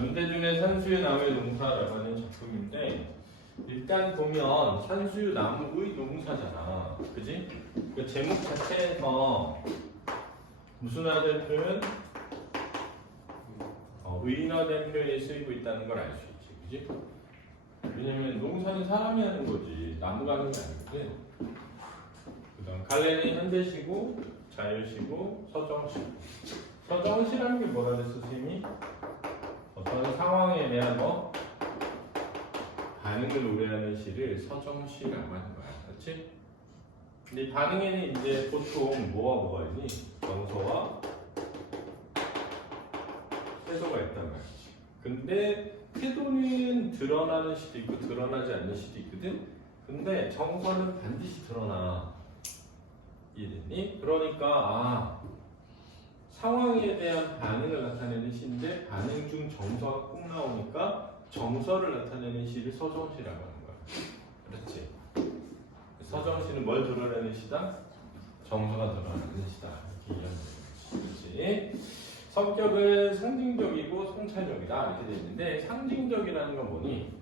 문태준의 산수유 나무의 농사라고 하는 작품인데 일단 보면 산수유 나무의 농사잖아, 그지? 그 제목 자체에서 무슨 화된 표현? 의인화된 표현이 쓰이고 있다는 걸 알 수 있지, 그지? 왜냐면 농사는 사람이 하는 거지 나무가 하는 게 아니거든. 그다음 갈래는 현대시고 자유시고 서정시. 서정시라는 게 뭐라 그랬어, 선생님이? 어떤 상황에 대한 반응을 우려하는 시를 서정시라고 하는 거야, 그렇지? 근데 이 반응에는 이제 보통 뭐가 있니? 정서와 태도가 있단 말이지. 근데 태도는 드러나는 시도 있고 드러나지 않는 시도 있거든. 근데 정서는 반드시 드러나. 이해됐니? 그러니까 상황에 대한 반응을 나타내는 시인데 반응 중 정서가 꼭 나오니까 정서를 나타내는 시를 서정시라고 하는 거야. 그렇지? 서정시는 뭘 드러내는 시다? 정서가 드러나는 시다. 이렇게 이해하면 되는 거지. 성격은 상징적이고 성찰적이다 이렇게 되어 있는데 상징적이라는 건 뭐니?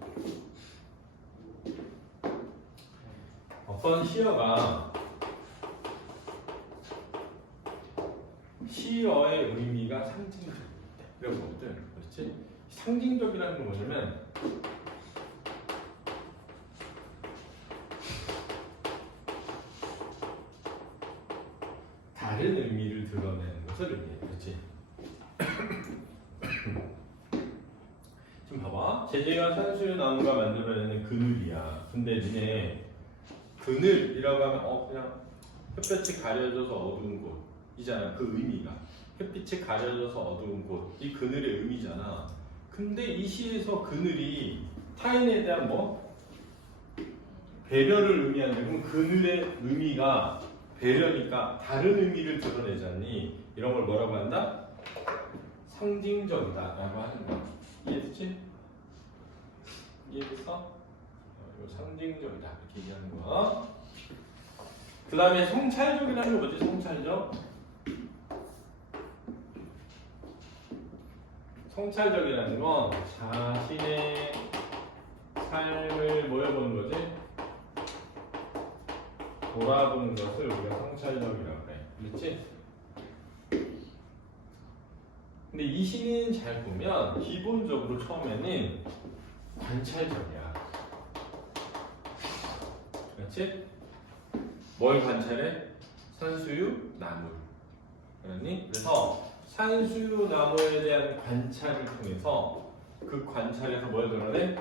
어떤 시어가 시어의 의미가 상징적이다 이런 거거든. 그렇지? 상징적이라는 건 뭐냐면 다른 의미를 드러내는 것을 의미해. 그렇지? 지금 봐봐. 제재와 산수유 나무가 만들어내는 그늘이야. 근데 니네 그늘이라고 하면 그냥 햇볕이 가려져서 어두운 곳이잖아. 그 의미가 햇빛이 가려져서 어두운 곳, 이 그늘의 의미잖아. 근데 이 시에서 그늘이 타인에 대한 배려를 의미하는데 그럼 그늘의 의미가 배려니까 다른 의미를 드러내잖니. 이런 걸 뭐라고 한다? 상징적이다 라고 하는 거야. 이해됐지? 이해됐어? 이거 상징적이다 이렇게 얘기하는 거야. 그 다음에 성찰적이라는 게 뭐지? 성찰적? 성찰적이라는 건 자신의 삶을 모여보는 거지? 돌아보는 것을 우리가 성찰적이라고 해. 그렇지? 근데 이 시는 잘 보면 기본적으로 처음에는 관찰적이야. 그렇지? 뭘 관찰해? 산수유, 나무. 그러니? 그래서 산수유, 나무에 대한 관찰을 통해서 그 관찰에서 뭘 드러내?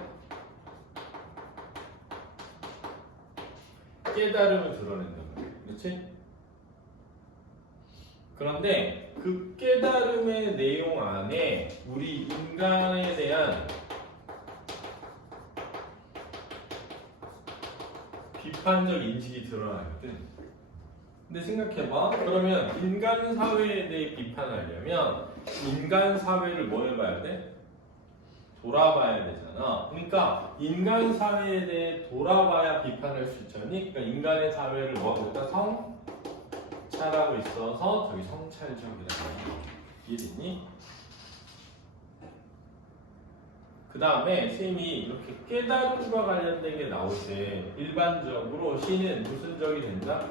깨달음을 드러낸단 말이야. 그렇지? 그런데 그 깨달음의 내용 안에 우리 인간에 대한 비판적 인식이 드러나거든. 근데 생각해봐. 그러면 인간 사회에 대해 비판하려면 인간 사회를 뭐 해봐야 돼? 돌아봐야 되잖아. 그러니까 인간 사회에 대해 돌아봐야 비판할 수 있잖니. 그러니까 인간의 사회를 뭐하고 성찰하고 있어서 저기 성찰적이라는 거. 이해됐니? 그 다음에 선생님이 이렇게 깨달음과 관련된 게 나올 때 일반적으로 시는 무슨 적이 된다?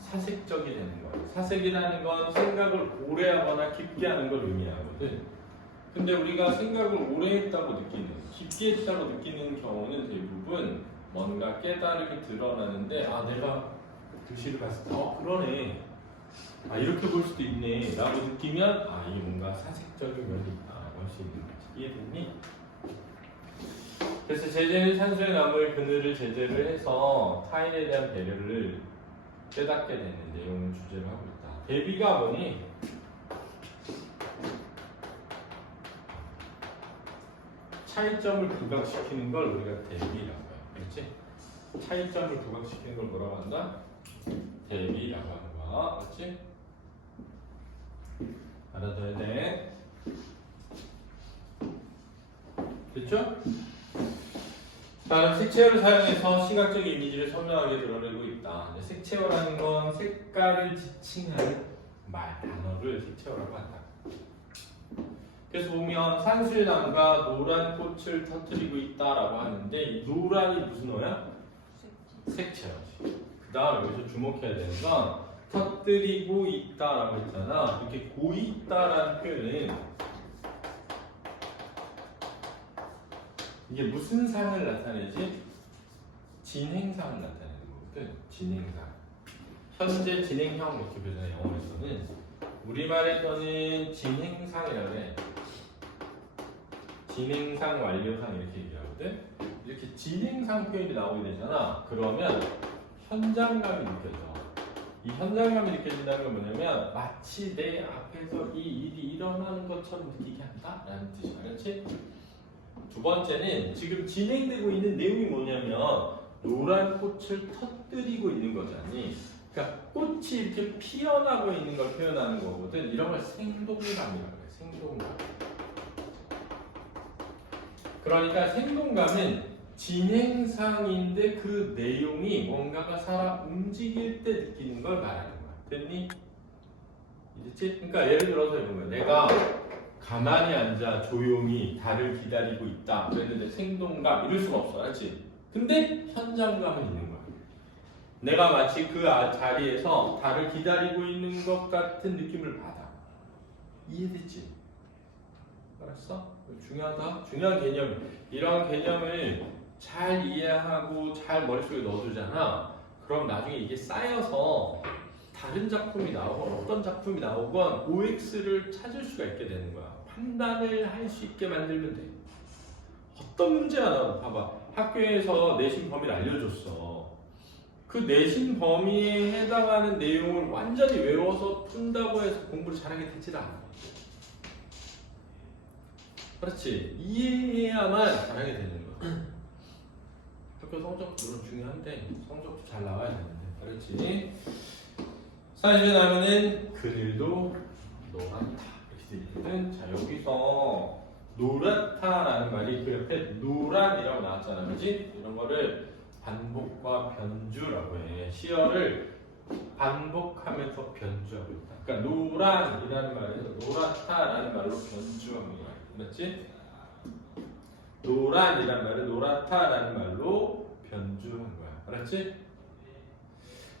사색적이 되는 거예요. 사색이라는 건 생각을 오래 하거나 깊게 하는 걸 의미하거든. 근데 우리가 생각을 오래 했다고 느끼는, 깊게 했다고 느끼는 경우는 대부분 뭔가 깨달음이 드러나는데 내가 그 시를 봤을 때 그러네. 이렇게 볼 수도 있네 라고 느끼면 이게 뭔가 사색적인 면이 있다 라고 할 수 있는 거지. 이해됐니? 그래서 제재는 산수의 나무의 그늘을 제재를 해서 타인에 대한 배려를 깨닫게 되는 내용을 주제로 하고 있다. 대비가 뭐니? 차이점을 부각시키는 걸 우리가 대비라고 해요. 그렇지? 차이점을 부각시키는 걸 뭐라고 한다? 대비라고 하는 거야. 그렇지? 알아둬야 돼. 됐죠? 다음 색채어를 사용해서 시각적 이미지를 선명하게 드러내고 있다. 색채어라는 건 색깔을 지칭하는 단어를 색채어라고 한다. 그래서 보면 산수유나무가 노란 꽃을 터뜨리고 있다라고 하는데 이 노란이 무슨 어야? 색채야지. 그 다음 여기서 주목해야 되는 건 터뜨리고 있다라고 했잖아. 이렇게 고있다라는 표현은 이게 무슨 상을 나타내지? 진행상을 나타내는 거거든. 진행상. 현재 진행형 이렇게 표현해. 영어에서는 우리말에서는 진행상이라고 해. 진행상, 완료상 이렇게 얘기하거든. 이렇게 진행상 표현이 나오게 되잖아. 그러면 현장감이 느껴져. 이 현장감이 느껴진다는 건 뭐냐면 마치 내 앞에서 이 일이 일어나는 것처럼 느끼게 한다라는 뜻이 알았지? 두 번째는 지금 진행되고 있는 내용이 뭐냐면 노란 꽃을 터뜨리고 있는 거잖니. 그러니까 꽃이 이렇게 피어나고 있는 걸 표현하는 거거든. 이런 걸 생동감이라고 해. 생동감. 그러니까 생동감은 진행상인데 그 내용이 뭔가가 살아 움직일 때 느끼는 걸 말하는 거야. 됐니? 이랬지? 그러니까 예를 들어서 이런 거야. 내가 가만히 앉아 조용히 달을 기다리고 있다. 그랬는데 생동감 이럴 수가 없어. 알지? 근데 현장감은 있는 거야. 내가 마치 그 자리에서 달을 기다리고 있는 것 같은 느낌을 받아. 이해됐지? 알았어? 중요하다. 중요한 개념. 이런 개념을 잘 이해하고 잘 머릿속에 넣어두잖아. 그럼 나중에 이게 쌓여서 다른 작품이 나오건 어떤 작품이 나오건 OX를 찾을 수가 있게 되는 거야. 판단을 할 수 있게 만들면 돼. 어떤 문제가 나와도 봐봐. 학교에서 내신 범위를 알려줬어. 그 내신 범위에 해당하는 내용을 완전히 외워서 푼다고 해서 공부를 잘하게 되질 않아. 그렇지. 이해해야만 잘하게 되는 거야. 학교 성적도 물론 중요한데 성적도 잘 나와야 되는데. 그렇지. 사실 나면은 그늘도 노랗다 이렇게 되거든. 자 여기서 노랗다라는 말이 그 옆에 노란이라고 나왔잖아, 그렇지? 이런 거를 반복과 변주라고 해. 시어를 반복하면서 변주하고 있다. 그러니까 노란이라는 말에서 노랗다라는 말로 변주하는 거야. 맞지? 노란이라는 말은 노랗다라는 말로 변주한 거야. 알았지?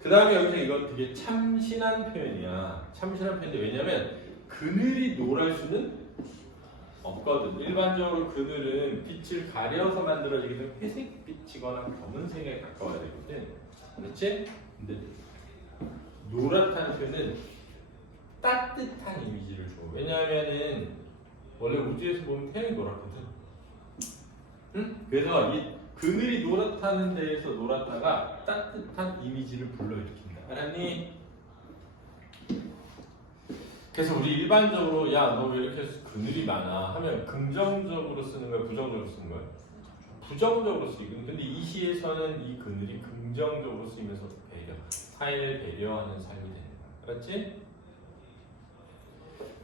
그 다음에 여기서 이건 되게 참신한 표현이야. 참신한 표현인데 왜냐면 그늘이 노랄 수는 없거든. 일반적으로 그늘은 빛을 가려서 만들어지기 때문에 회색빛이거나 검은색에 가까워야 되거든. 그렇지? 근데 노랗다는 표현은 따뜻한 이미지를 줘. 왜냐하면은 원래 우주에서 보면 태양이 노랗거든. 응? 그래서 이 그늘이 노랗다는 데에서 노랗다가 따뜻한 이미지를 불러일으킨다. 알았니? 그래서 우리 일반적으로 야 너 왜 이렇게 그늘이 많아 하면 긍정적으로 쓰는 거야, 부정적으로 쓰는 거야? 부정적으로 쓰이거든. 근데 이 시에서는 이 그늘이 긍정적으로 쓰이면서 배려, 타인을 배려하는 삶이 되는 거야. 알았지?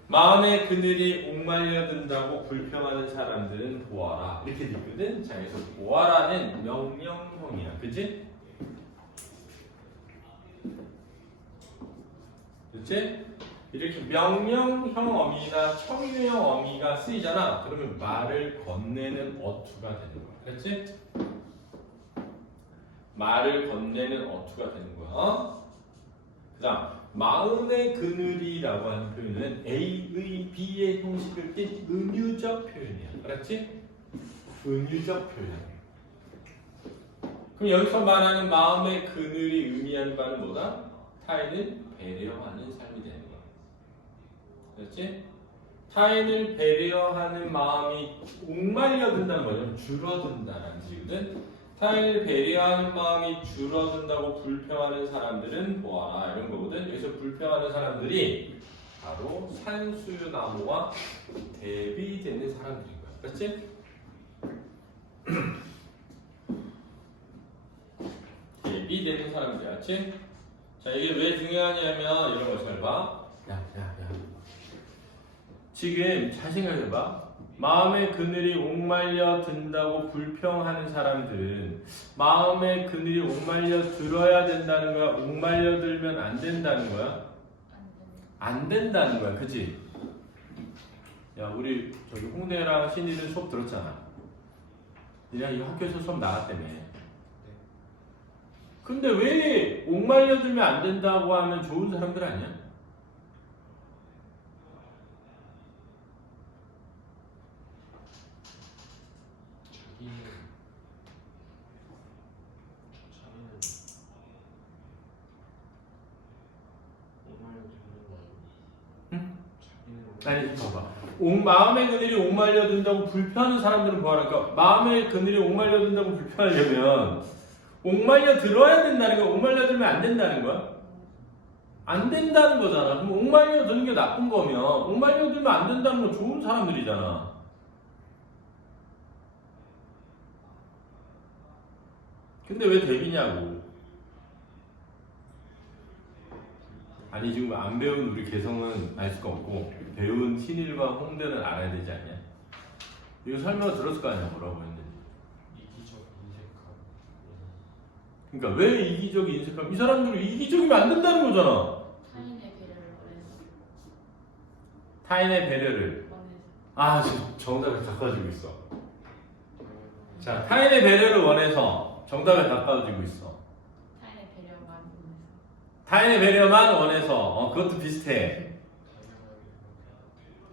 마음의 그늘이 옥말려든다고 불평하는 사람들은 보아라 이렇게 되거든. 자 그래서 보아라는 명령형이야. 그치? 그치? 이렇게 명령형 어미나 청유형 어미가 쓰이잖아. 그러면 말을 건네는 어투가 되는 거야. 그렇지? 말을 건네는 어투가 되는 거야. 그 다음 마음의 그늘이라고 하는 표현은 A의 B의 형식을 띤 은유적 표현이야. 알았지? 은유적 표현. 그럼 여기서 말하는 마음의 그늘이 의미하는 바는 뭐다? 타인을 배려하는 삶이 되는 거야. 그렇지? 타인을 배려하는 마음이 옥말려든다는 뭐냐면 줄어든다는 뜻이거든. 타인을 배려하는 마음이 줄어든다고 불평하는 사람들은 보아라 이런 거거든. 여기서 불평하는 사람들이 바로 산수유나무와 대비되는 사람들인 거야. 그렇지? 대비되는 사람들, 그렇지? 자 이게 왜 중요하냐면 이런 거 잘 봐. 야. 지금 잘 생각해봐. 마음의 그늘이 옥말려 든다고 불평하는 사람들은 마음의 그늘이 옥말려 들어야 된다는 거야? 옥말려 들면 안 된다는 거야? 안 된다는 거야. 그치? 야 우리 저기 홍대랑 신이는 수업 들었잖아. 니랑 이거 학교에서 수업 나갔다며. 근데 왜 옥말려들면 안 된다고 하면 좋은 사람들 아니야? 아니 봐봐. 마음의 그늘이 옥말려 든다고 불편한 사람들은 뭐하니까 마음의 그늘이 옥말려 든다고 불편하려면 옥말려 들어야 된다는 거야? 옥말려 들면 안 된다는 거야? 안 된다는 거잖아. 그럼 옥말려 드는 게 나쁜 거면 옥말려 들면 안 된다는 건 좋은 사람들이잖아. 근데 왜 대비냐고. 아니 지금 안 배운 우리 개성은 알 수가 없고 배운 신일과 홍대는 알아야 되지 않냐? 이거 설명을 들었을 거 아니야 뭐라고 했는지. 이기적 인색함. 그러니까 왜 이기적 인색함? 이 사람들이 이기적이면 안 된다는 거잖아. 타인의 배려를 원해서. 타인의 배려를. 원해서. 지금 정답에 가까워지고 있어. 자, 타인의 배려를 원해서 정답에 가까워지고 있어. 타인의 배려만 원해서. 타인의 배려만 원해서. 그것도 비슷해.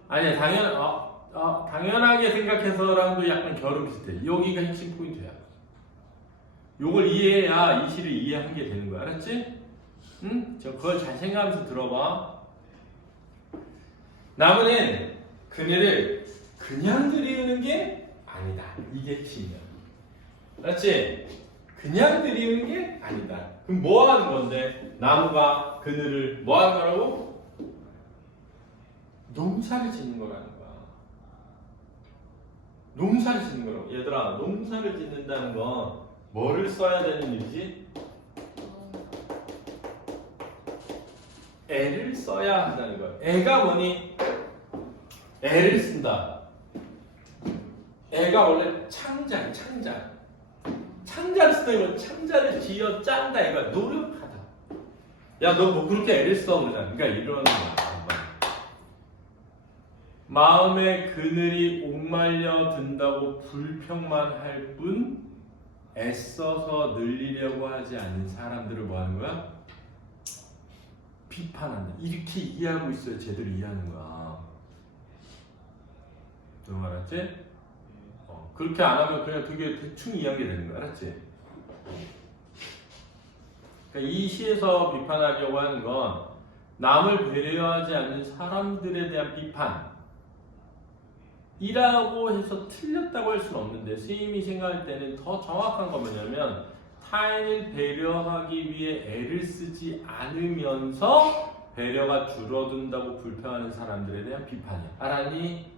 아니야, 당연하게 생각해서랑도 약간 결은 비슷해. 여기가 핵심 포인트야. 요걸 이해해야 이 시를 이해한 게 되는 거야. 알았지? 응? 그걸 잘 생각하면서 들어봐. 나무는 그늘을 그냥 들이우는 게 아니다. 이게 핵심이야. 알았지? 그냥 들이우는 게 아니다. 그럼 뭐 하는 건데? 나무가 그늘을 뭐 하는 거라고? 농사를 짓는 거라는 거야. 농사를 짓는 거라고. 얘들아, 농사를 짓는다는 건 뭐를 써야 되는 일이지? 애를 써야 한다는 거야. 애가 뭐니? 애를 쓴다. 애가 원래 창자야, 창자. 창자를 쓰다 이건 창자를 지어 짠다 이거야. 노력하다. 야, 너 뭐 그렇게 애를 써 그러잖아. 그러니까 이러는 거야. 마음의 그늘이 옥말려 든다고 불평만 할 뿐 애써서 늘리려고 하지 않는 사람들을 뭐 하는 거야? 비판한다. 이렇게 이해하고 있어야 제대로 이해하는 거야. 너 알았지? 그렇게 안 하면 그냥 되게 대충 이해하게 되는 거야. 알았지? 그러니까 이 시에서 비판하려고 하는 건 남을 배려하지 않는 사람들에 대한 비판 이라고 해서 틀렸다고 할 수는 없는데 스님이 생각할 때는 더 정확한 건 뭐냐면 타인을 배려하기 위해 애를 쓰지 않으면서 배려가 줄어든다고 불평하는 사람들에 대한 비판이야. 알았니?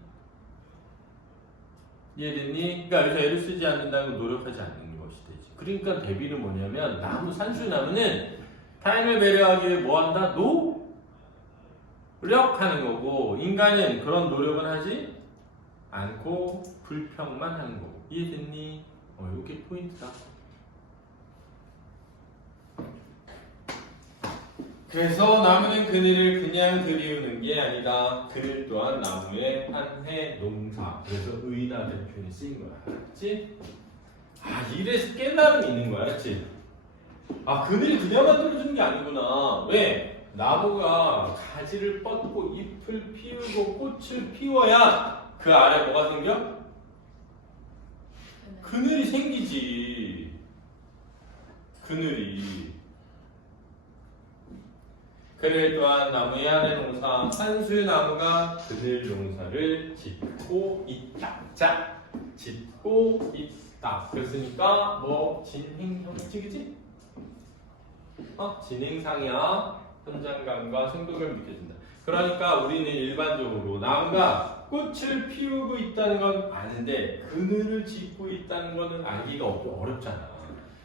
이해됐니? 그러니까 여기서 애를 쓰지 않는다는 건 노력하지 않는 것이 되지. 그러니까 대비는 뭐냐면 산수나무는 타인을 배려하기 위해 뭐 한다? 노력하는 거고 인간은 그런 노력은 하지 않고 불평만 하는 거고. 이해됐니? 이게 포인트다. 그래서 나무는 그늘을 그냥 들이우는 게 아니다. 그늘 또한 나무의 한 해 농사. 그래서 의인화된 표현이 쓰인 거야. 알았지? 이래서 깨달음이 있는 거야. 알았지? 그늘이 그냥 만들어주는 게 아니구나. 왜? 나무가 가지를 뻗고 잎을 피우고 꽃을 피워야 그 아래 뭐가 생겨? 그늘이 생기지. 그늘이. 그늘 또한 나무의 한 해 농사, 산수나무가 그늘 농사를 짓고 있다. 자, 짓고 있다. 그랬으니까 진행형이지, 그치? 진행상이야. 현장감과 생동감이 느껴진다. 그러니까 우리는 일반적으로 나무가 꽃을 피우고 있다는 건 아는데 그늘을 짓고 있다는 거는 알기가 어렵잖아.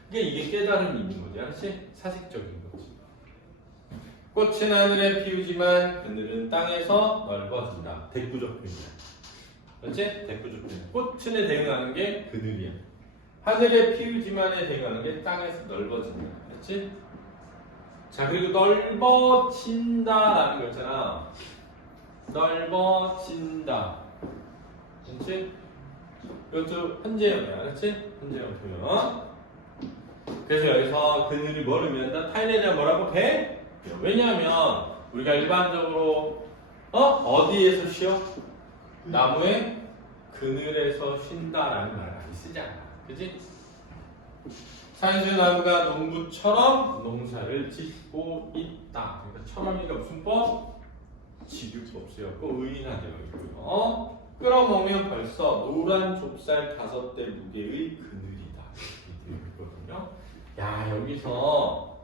그러니까 이게 깨달음이 있는 거지. 알았지? 사색적인 거지. 꽃은 하늘에 피우지만 그늘은 땅에서 넓어진다. 대꾸적 표현이야. 그렇지? 대꾸적 표현. 꽃은에 대응하는 게 그늘이야. 하늘에 피우지만에 대응하는 게 땅에서 넓어진다. 그렇지? 자, 그리고 넓어진다라는 거 있잖아. 넓어진다. 그렇지? 이것도 현재형이야. 그렇지? 현재형 표현. 그래서 여기서 그늘이 뭐를 의미한다? 타인에 대한 뭐라고? 배? 왜냐하면 우리가 일반적으로 어디에서 쉬어? 나무의 그늘에서 쉰다라는 말을 많이 쓰잖아. 그지? 산수 나무가 농부처럼 농사를 짓고 있다. 그러니까 처럼이가 무슨 법? 직유법 쓰였고 의인하되어 있고요. 끌어모으면 벌써 노란 좁쌀 5대 무게의 그늘이다. 이렇게 되어 있거든요. 야, 여기서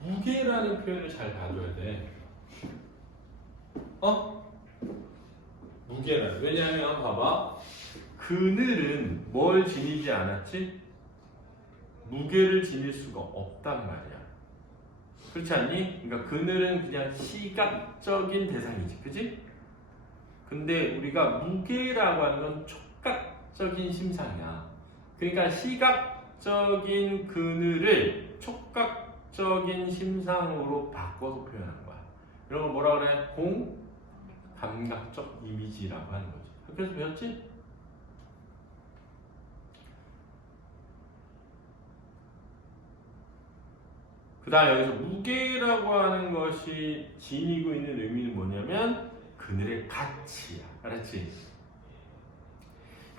무게라는 표현을 잘 봐줘야 돼. 무게라는. 왜냐하면 봐봐. 그늘은 뭘 지니지 않았지? 무게를 지닐 수가 없단 말이야. 그렇지 않니? 그러니까 그늘은 그냥 시각적인 대상이지. 그지? 근데 우리가 무게라고 하는 건 촉각적인 심상이야. 그러니까 시각적인 그늘을 촉각적인 심상으로 바꿔서 표현한 거야. 이런 걸 뭐라 그래? 공감각적 이미지라고 하는 거지. 학교에서 배웠지? 그 다음 여기서 무게라고 하는 것이 지니고 있는 의미는 뭐냐면 그늘의 가치야. 알았지?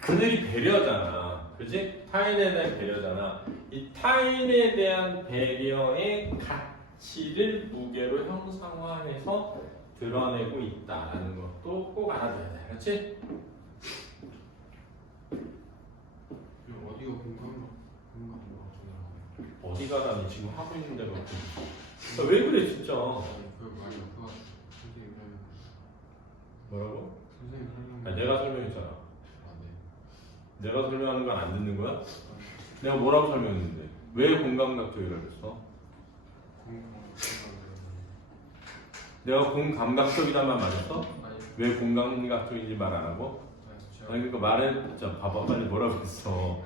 그늘이 배려잖아. 그지? 타인에 대한 배려잖아. 이 타인에 대한 배려의 가치를 무게로 형상화해서 드러내고 있다는 것도 꼭 알아둬야 돼. 그렇지? 어디가 공감 어디 가라니 지금 하고 있는 데가 없어. 왜 그래 진짜? 그 많이 아파가지고 선생님 설명. 뭐라고? 선생님 설명. 아니, 내가 설명했잖아. 네. 내가 설명하는 건 안 듣는 거야? 내가 뭐라고 설명했는데? 왜 공감각적이라고 했어? 내가 공감각적이란 말 맞았어? 아니. 왜 공감각적인지 말 안 하고? 아니 그러니까 말했죠. 봐봐 빨리 뭐라고 했어.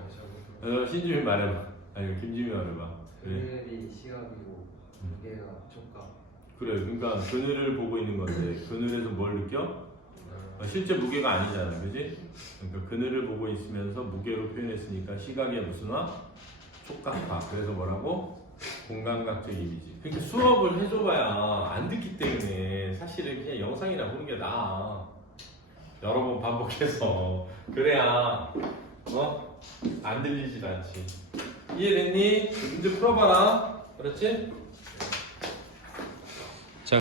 신주미 말해봐. 아니 김지미 말해봐. 그래. 그늘이 시각이고 무게가 촉각. 그래 그러니까 그늘을 보고 있는 건데 그늘에서 뭘 느껴? 실제 무게가 아니잖아. 그지? 그러니까 그늘을 보고 있으면서 무게로 표현했으니까 시각의 무슨 화? 촉각화. 그래서 뭐라고? 공감각적 이미지. 그러니까 수업을 해줘봐야 안 듣기 때문에 사실은 그냥 영상이나 보는 게 나아. 여러 번 반복해서 그래야 안 들리질 않지. 이해됐니? 문제 풀어봐라. 그렇지?